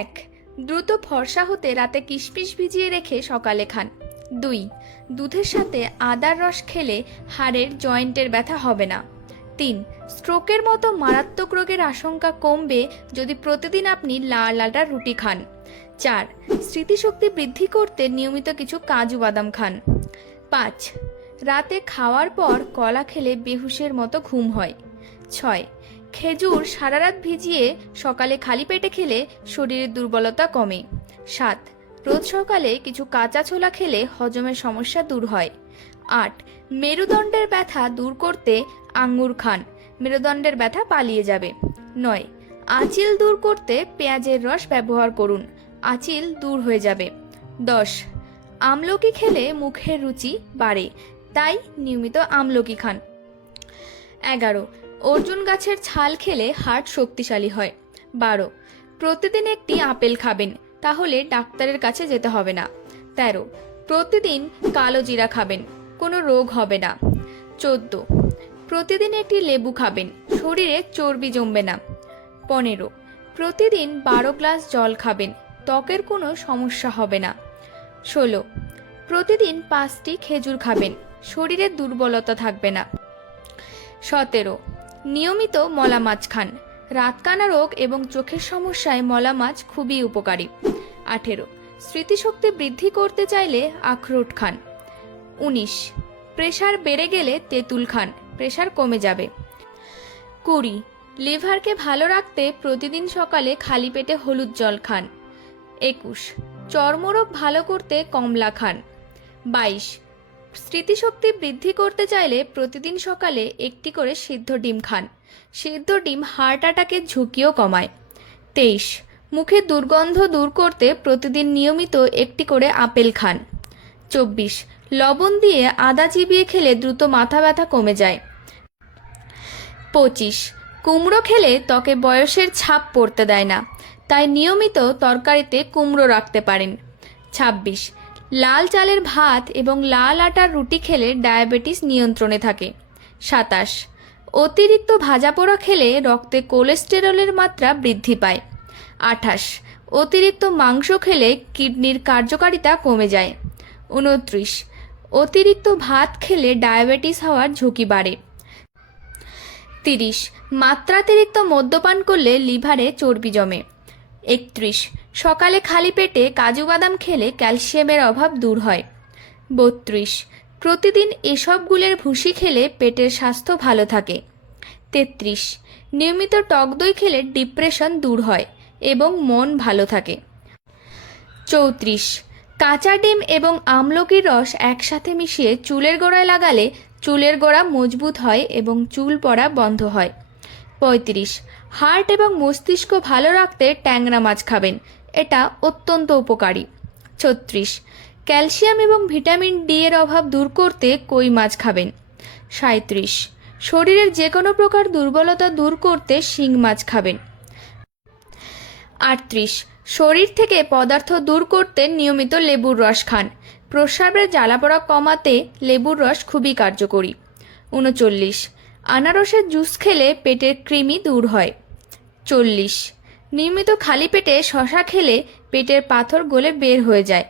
এক, দ্রুত ফর্সা হতে রাতে কিশমিশ ভিজিয়ে রেখে সকালে খান। 2, দুধের সাথে আদার রস খেলে হাড়ের জয়েন্টের ব্যথা হবে না। 3, স্ট্রোকের মতো মারাত্মক রোগের আশঙ্কা কমবে যদি প্রতিদিন আপনি লাল আটার রুটি খান। 4, স্মৃতিশক্তি বৃদ্ধি করতে নিয়মিত কিছু কাজু বাদাম খান। 5, রাতে খাওয়ার পর কলা খেলে বেহুশের মতো ঘুম হয়। 6, খেজুর সারা রাত ভিজিয়ে সকালে খালি পেটে খেলে শরীরের দুর্বলতা কমে। 7, রোজ সকালে কিছু কাঁচা ছোলা খেলে হজমের সমস্যা দূর হয়। 8, মেরুদণ্ডের ব্যথা দূর করতে আঙ্গুর খান, মেরুদণ্ডের ব্যথা পালিয়ে যাবে। 9, আঁচিল দূর করতে পেঁয়াজের রস ব্যবহার করুন, আঁচিল দূর হয়ে যাবে। 10, আমলকি খেলে মুখের রুচি বাড়ে, তাই নিয়মিত আমলকি খান। 11, অর্জুন গাছের ছাল খেলে হার্ট শক্তিশালী হয়। 12, প্রতিদিন একটি আপেল খাবেন, তাহলে ডাক্তারের কাছে যেতে হবে না। 13, প্রতিদিন কালো জিরা খাবেন, কোনো রোগ হবে না। 14, প্রতিদিন একটি লেবু খাবেন, শরীরে চর্বি জমবে না। 15, প্রতিদিন 12 গ্লাস জল খাবেন, ত্বকের কোনো সমস্যা হবে না। 16, প্রতিদিন 5টি খেজুর খাবেন, শরীরে দুর্বলতা থাকবে না। 17, নিয়মিত মলা মাছ খান, রাতকানা রোগ এবং চোখের সমস্যায় মলা মাছ খুবই উপকারী। 18, স্মৃতিশক্তি বৃদ্ধি করতে চাইলে আখরোট খান। 19, প্রেশার বেড়ে গেলে তেঁতুল খান, প্রেশার কমে যাবে। 20, লিভারকে ভালো রাখতে প্রতিদিন সকালে খালি পেটে হলুদ জল খান। 21, চর্মরোগ ভালো করতে কমলা খান। 22, স্মৃতিশক্তি বৃদ্ধি করতে চাইলে প্রতিদিন সকালে একটি করে সিদ্ধ ডিম খান, সিদ্ধ ডিম হার্ট অ্যাটাকের ঝুঁকিও কমায়। 23, মুখে দুর্গন্ধ দূর করতে প্রতিদিন নিয়মিত একটি করে আপেল খান। 24, লবণ দিয়ে আদা চিবিয়ে খেলে দ্রুত মাথা ব্যথা কমে যায়। 25, কুমড়ো খেলে ত্বকে বয়সের ছাপ পড়তে দেয় না, তাই নিয়মিত তরকারিতে কুমড়ো রাখতে পারেন। 26, লাল চালের ভাত এবং লাল আটার রুটি খেলে ডায়াবেটিস নিয়ন্ত্রণে থাকে। 27, অতিরিক্ত ভাজা পোড়া খেলে রক্তে কোলেস্টেরলের মাত্রা বৃদ্ধি পায়। 28, অতিরিক্ত মাংস খেলে কিডনির কার্যকারিতা কমে যায়। 29, অতিরিক্ত ভাত খেলে ডায়াবেটিস হওয়ার ঝুঁকি বাড়ে। 30, মাত্রাতিরিক্ত মদ্যপান করলে লিভারে চর্বি জমে। 31, সকালে খালি পেটে কাজু বাদাম খেলে ক্যালসিয়ামের অভাব দূর হয়। 32, প্রতিদিন এসবগুলোর ভুসি খেলে পেটের স্বাস্থ্য ভালো থাকে। 33, নিয়মিত টক দই খেলে ডিপ্রেশন দূর হয় এবং মন ভালো থাকে। 34, কাঁচা ডিম এবং আমলকির রস একসাথে মিশিয়ে চুলের গোড়ায় লাগালে চুলের গোড়া মজবুত হয় এবং চুল পড়া বন্ধ হয়। 35, হার্ট এবং মস্তিষ্ক ভালো রাখতে ট্যাংরা মাছ খাবেন, এটা অত্যন্ত উপকারী। 36, ক্যালসিয়াম এবং ভিটামিন ডি এর অভাব দূর করতে কই মাছ খাবেন। 37, শরীরের যে কোনো প্রকার দুর্বলতা দূর করতে শিং মাছ খাবেন। 38, শরীর থেকে পদার্থ দূর করতে নিয়মিত লেবুর রস খান, প্রস্রাবের জ্বালাপোড়া কমাতে লেবুর রস খুবই কার্যকরী। 39, আনারসের জুস খেলে পেটের কৃমি দূর হয়। 40, নিয়মিত খালি পেটে শশা খেলে পেটের পাথর গলে বের হয়ে যায়।